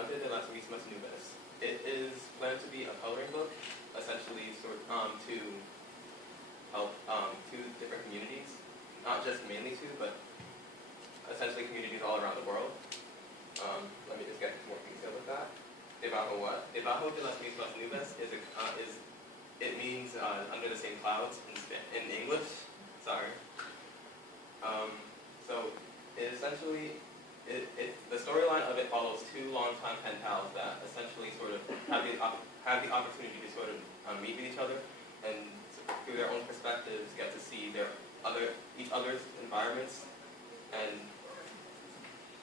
Delante de las Mismas Nubes. It is planned to be a coloring book, essentially to help two different communities, not just mainly two, but essentially communities all around the world. Let me just get into more detail with that. Debajo what? Debajo de las mismas nubes it means under the same clouds in English. Sorry. So it essentially the storyline of it follows two longtime pen pals that essentially sort of have the opportunity to sort of meet with each other and through their own perspectives get to see each other's environments and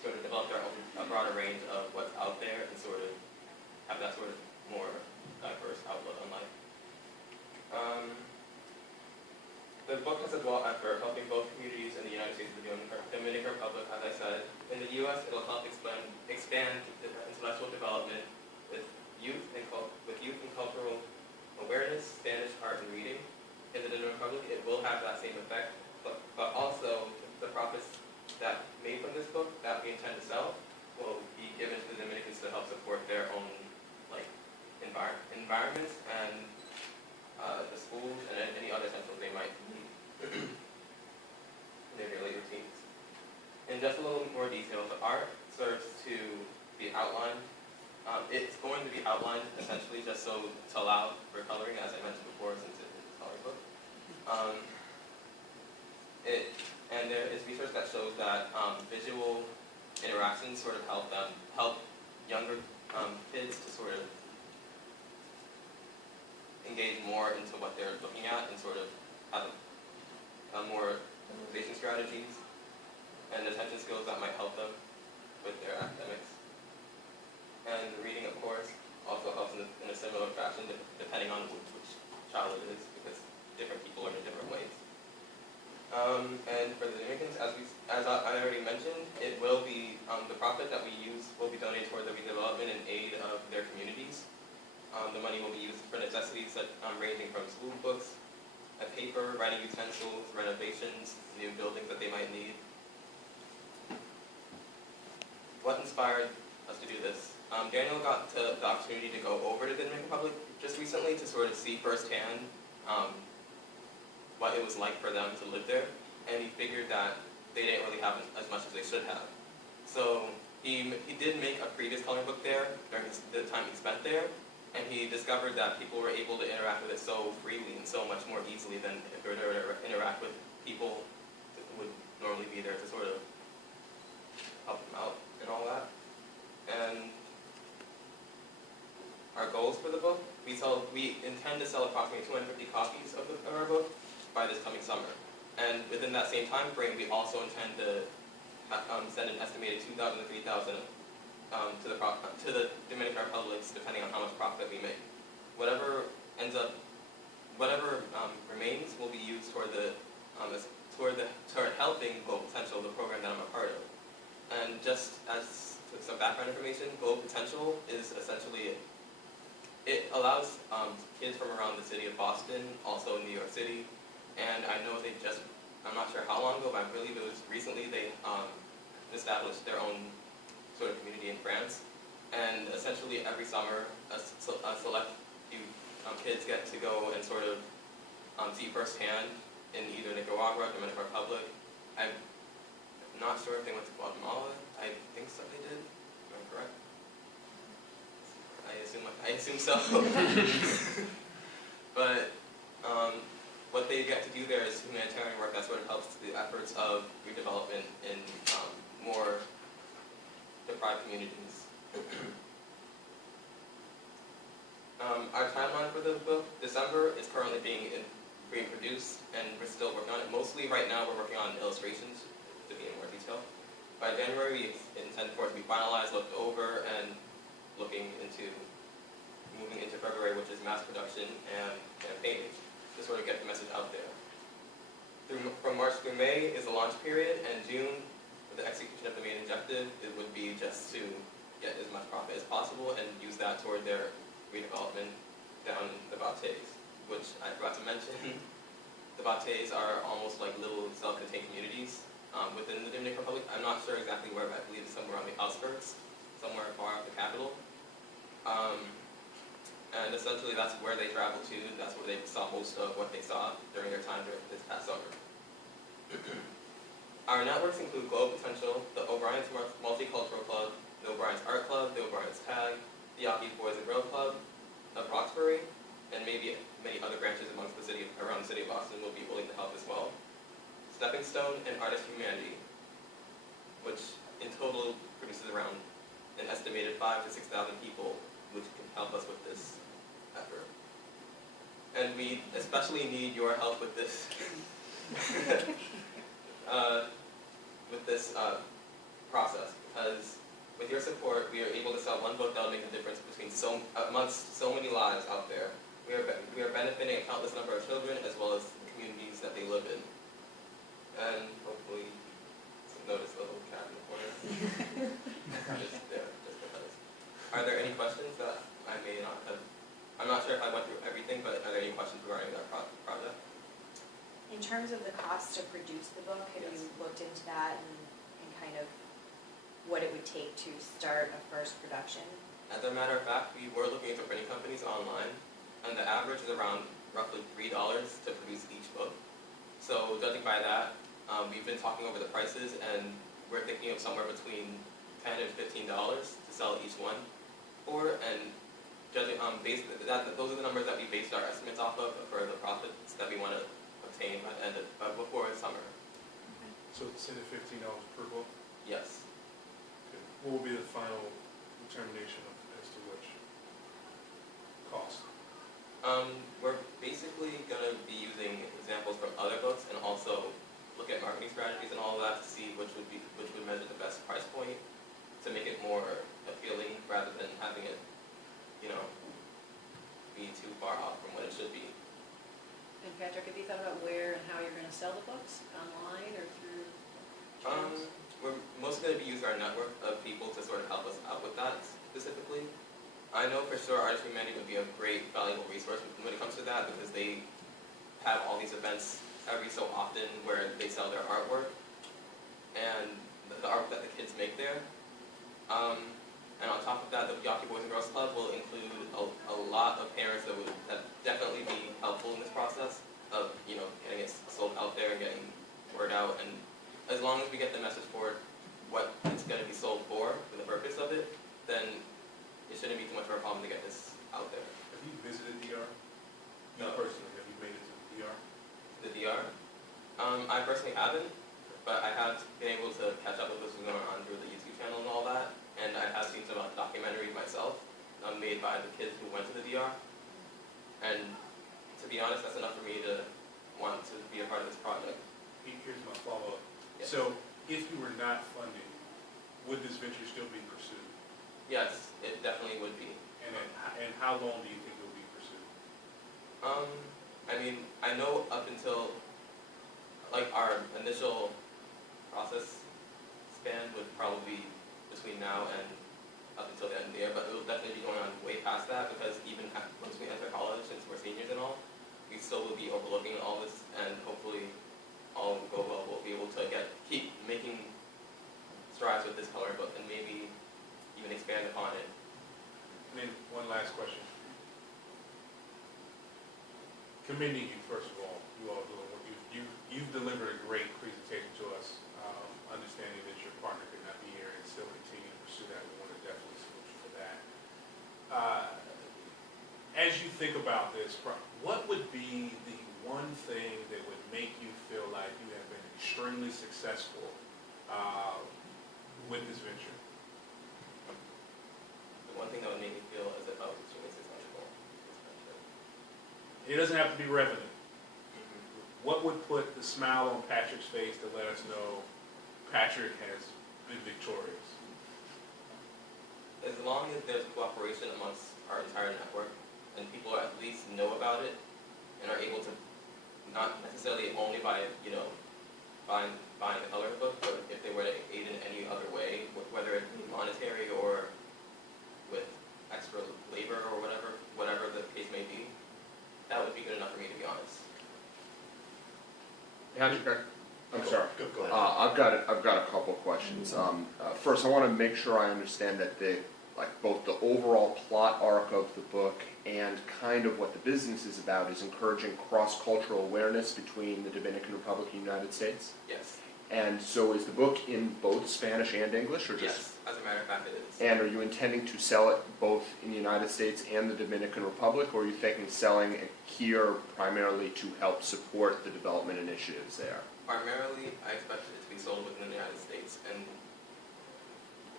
sort of develop their own a broader range of what's out there and sort of have that sort of more diverse outlook on life. The book has a dual effort, helping both communities in the United States and the Dominican Republic, as I said. In the U.S., it will help expand intellectual development with youth and cultural awareness, Spanish, art, and reading. In the Dominican Republic, it will have that same effect, but also the profits that made from this book that we intend to sell will be given to the Dominicans to help support their own environments and the schools and any other essentials they might need in their daily routines. In just a little more detail, the art serves to be outlined. It's going to be outlined essentially just to allow for coloring, as I mentioned before, since it's a coloring book. And there is research that shows that visual interactions sort of help younger kids to sort of engage more into what they're looking at and sort of have more memorization strategies and attention skills that might help them with their academics. And reading, of course, also helps in a similar fashion depending on which child it is, because different people learn in different ways. And for the Dominicans, as I already mentioned, it will be the profit that we use will be donated toward the redevelopment and aid of their communities. The money will be used for necessities ranging from school books, paper, writing utensils, renovations, new buildings that they might need. What inspired us to do this? Daniel got the opportunity to go over to the Dominican Republic just recently to sort of see firsthand what it was like for them to live there, and he figured that they didn't really have as much as they should have. So he did make a previous coloring book there during the time he spent there, and he discovered that people were able to interact with it so freely and so much more easily than if they were to interact with people who would normally be there to sort of help them out and all that. And our goals for the book, we intend to sell approximately 250 copies of our book by this coming summer. And within that same time frame, we also intend to send an estimated 2,000 to 3,000 to the Dominican Republic, depending on how much profit we make. Whatever remains will be used toward helping Global Potential, the program that I'm a part of. And just as some background information, Global Potential is essentially it allows kids from around the city of Boston, also New York City, and I know I'm not sure how long ago, but I believe it was recently they established their own sort of community in France. And essentially every summer, a select few kids get to go and sort of see firsthand in either Nicaragua, Dominican Republic. I'm not sure if they went to Guatemala. I think so they did. Am I correct? I assume so. But what they get to do there is humanitarian work that sort of helps the efforts of redevelopment in more deprived communities. Our timeline for the book, December, is currently being produced, and we're still working on it. Mostly right now we're working on illustrations to be in more detail. By January, we intend for it to be finalized, looked over, and moving into February, which is mass production and campaigning, to sort of get the message out there. From March through May is the launch period, and June, for the execution of the main objective, it would be just to get as much profit as possible and use that toward their redevelopment down in the Bates, which I forgot to mention. The Bates are almost like little self-contained communities within the Dominican Republic. I'm not sure exactly where, but I believe it's somewhere on the outskirts, somewhere far off the capital. And essentially that's where they traveled to, that's where they saw most of what they saw during their time during this past summer. Our networks include Globe Potential, the O'Brien's Multicultural Club, the O'Brien's Art Club, the O'Brien's Tag, the Yawkey Boys and Girls Club of Roxbury, and maybe many other branches around the city of Boston will be willing to help as well. Stepping Stone and Artist Humanity, which in total produces around an estimated 5,000 to 6,000 people, which can help us with this effort. And we especially need your help with this, process, because with your support, we are able to sell one book that will make a difference amongst so many lives out there. We are benefiting a countless number of children as well as the communities that they live in. And hopefully, notice the little cat in the corner. Just there, just because. Are there any questions that I may not have? I'm not sure if I went through everything, but are there any questions regarding that project? In terms of the cost to produce the book, have you looked into that and kind of what it would take to start a first production? As a matter of fact, we were looking into printing companies online, and the average is around roughly $3 to produce each book. So judging by that, we've been talking over the prices, and we're thinking of somewhere between $10 and $15 to sell each one for, and judging those are the numbers that we based our estimates off of for the profits that we want to obtain by the end of before summer. So it's $10 to $15 per book? Yes. Okay. What will be the final determination as to which cost? We're basically going to be using examples from other books and also look at marketing strategies and all of that to see which would measure the best price point to make it more appealing rather than having it, be too far off from what it should be. And Patrick, have you thought about where and how you're going to sell the books? Online or through channels? We're mostly going to be using our network of people to sort of help us out with that specifically. I know for sure Artist Humanity would be a great, valuable resource when it comes to that because they have all these events every so often where they sell their artwork and the art that the kids make there. And on top of that, the Yawkey Boys and Girls Club will include a lot of parents that would definitely be helpful in this process of getting it sold out there and getting word out. And as long as we get the message for what it's going to be sold for the purpose of it, then it shouldn't be too much of a problem to get this out there. Have you visited DR? No. You personally, have you made it to DR? The DR? I personally haven't, but I have been able to catch up with what's going on through the YouTube channel and all that, and I have seen some documentaries myself made by the kids who went to the DR, and to be honest, that's enough for me to want to be a part of this project. Here's my follow-up. Yes. So, if you were not funding, would this venture still be pursued? Yes, it definitely would be. And how long do you think it will be pursued? I know up until our initial process span would probably be between now and up until the end of the year, but it will definitely be going on way past that because even once we enter college, since we're seniors and all, we still will be overlooking all this, and hopefully all will go well. We'll be able to keep making strides with this coloring book and maybe even expand upon it. And then one last question. Commending you, first of all, you all doing what you've delivered a great presentation to us, understanding that your partner could not be here and still continue to pursue that. We want to definitely salute you for that. As you think about this, what would be the one thing that would make you feel like you have been extremely successful with this venture? The one thing that would make me feel as if I was extremely successful. It doesn't have to be revenue. What would put the smile on Patrick's face to let us know Patrick has been victorious? As long as there's cooperation amongst our entire network and people at least know about it and are able to not necessarily only buy buying the coloring book, but if they were to aid in any other way, whether it be monetary or with extra labor or whatever the case may be, that would be good enough for me, to be honest. Patrick, I'm sorry. Go ahead. I've got a couple of questions. First, I want to make sure I understand that the like both the overall plot arc of the book and kind of what the business is about is encouraging cross-cultural awareness between the Dominican Republic and the United States? Yes. And so is the book in both Spanish and English, or just? Yes, as a matter of fact, it is. And are you intending to sell it both in the United States and the Dominican Republic, or are you thinking selling it here primarily to help support the development initiatives there? Primarily, I expect it to be sold within the United States and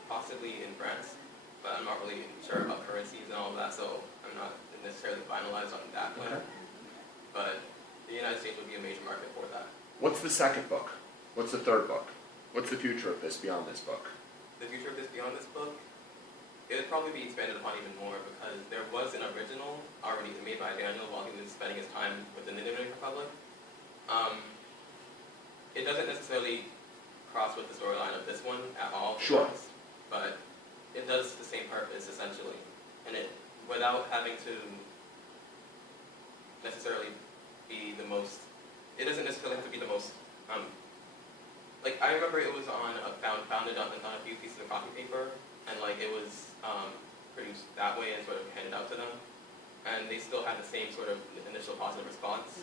possibly in France, but I'm not really sure about currencies and all of that, so I'm not necessarily finalized on that plan. Okay. But the United States would be a major market for that. What's the second book? What's the third book? What's the future of this beyond this book? The future of this beyond this book, it would probably be expanded upon even more because there was an original already made by Daniel while he was spending his time within the Dominican Republic. It doesn't necessarily cross with the storyline of this one at all, Sure. but it does the same purpose essentially, and it without having to necessarily be the most. It doesn't necessarily have to be the most. Like I remember it was on founded on a few pieces of copy paper, and like it was produced that way and sort of handed out to them, and they still had the same sort of initial positive response.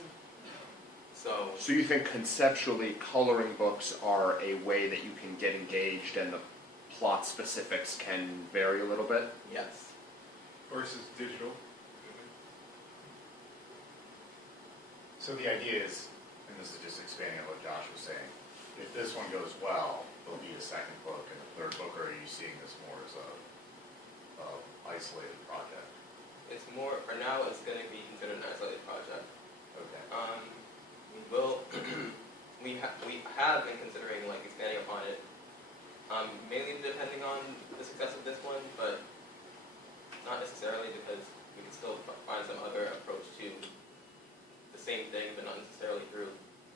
So you think conceptually coloring books are a way that you can get engaged and the plot specifics can vary a little bit? yes. Versus digital? So the idea is, and this is just expanding on what Josh was saying, if this one goes well, there'll be a second book and a third book, or are you seeing this more as a isolated project? It's more for now. It's going to be considered an isolated project. Okay. We will. we have been considering like expanding upon it. Mainly depending on the success of this one, but not necessarily because we can still find some other approach to the same thing, but not necessarily through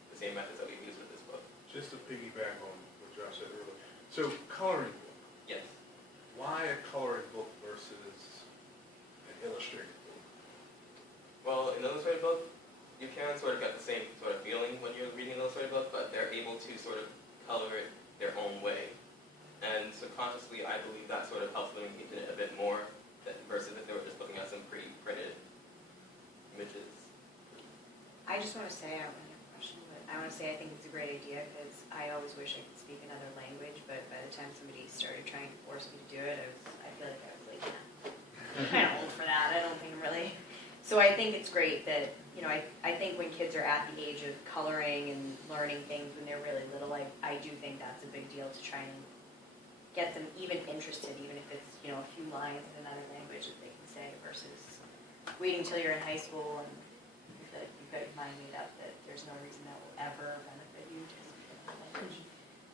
the same methods that we've used with this book. Just to piggyback on what Josh said earlier. So, coloring book. Yes. Why a coloring book versus an illustrated book? Well, an illustrated book, you can sort of get the same sort of feeling when you're reading an illustrated book, but they're able to sort of color it their own way. And subconsciously, I believe that sort of helps them engage in it a bit more versus if they were just looking at some pre-printed images. I just want to say, I don't have a question, but I want to say I think it's a great idea because I always wish I could speak another language, but by the time somebody started trying to force me to do it, I feel like I was like, I'm kind of old for that. I don't think I'm really. So I think it's great that, you know, I think when kids are at the age of coloring and learning things when they're really little, I do think that's a big deal to try and get them even interested, even if it's, you know, a few lines in another language that they can say versus waiting till you're in high school and you've got your mind made up that there's no reason that will ever benefit you to speak another language.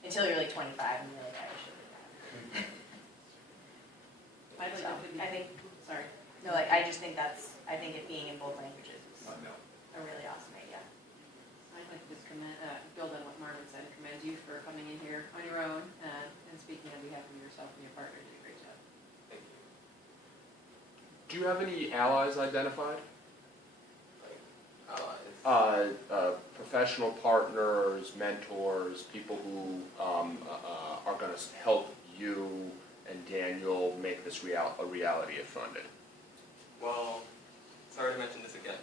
Until you're like 25 and you're like, I should have done it. I believe So, it could be, I think, sorry. no, like, I just think I think it being in both languages is No. a really awesome idea. I'd like to just build on what Marvin said, commend you for coming in here on your own and speaking on behalf of yourself and your partner. You did a great job. Thank you. Do you have any allies identified? Like allies. Professional partners, mentors, people who are going to help you and Daniel make this a reality if funded? Well, sorry to mention this again.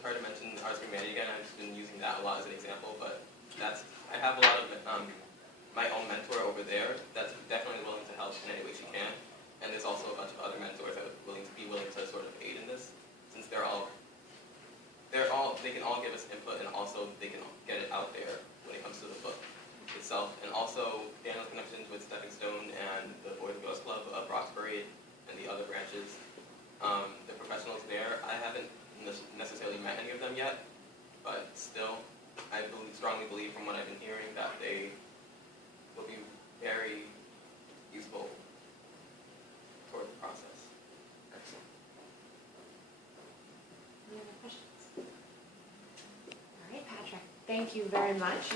Sorry to mention Arts for Humanity again. I've just been using that a lot as an example, but I have a lot of my own mentor over there that's definitely willing to help in any way she can, and there's also a bunch of other mentors that are willing to sort of aid in this, since they can all give us input and also they can get it out there when it comes to the book itself, and also Daniel's connections with Stepping Stone and the Boys and Girls Club of Roxbury and the other branches. The professionals there, I haven't necessarily met any of them yet, but still, I strongly believe from what I've been hearing that they will be very useful toward the process. Excellent. Any other questions? All right, Patrick, thank you very much.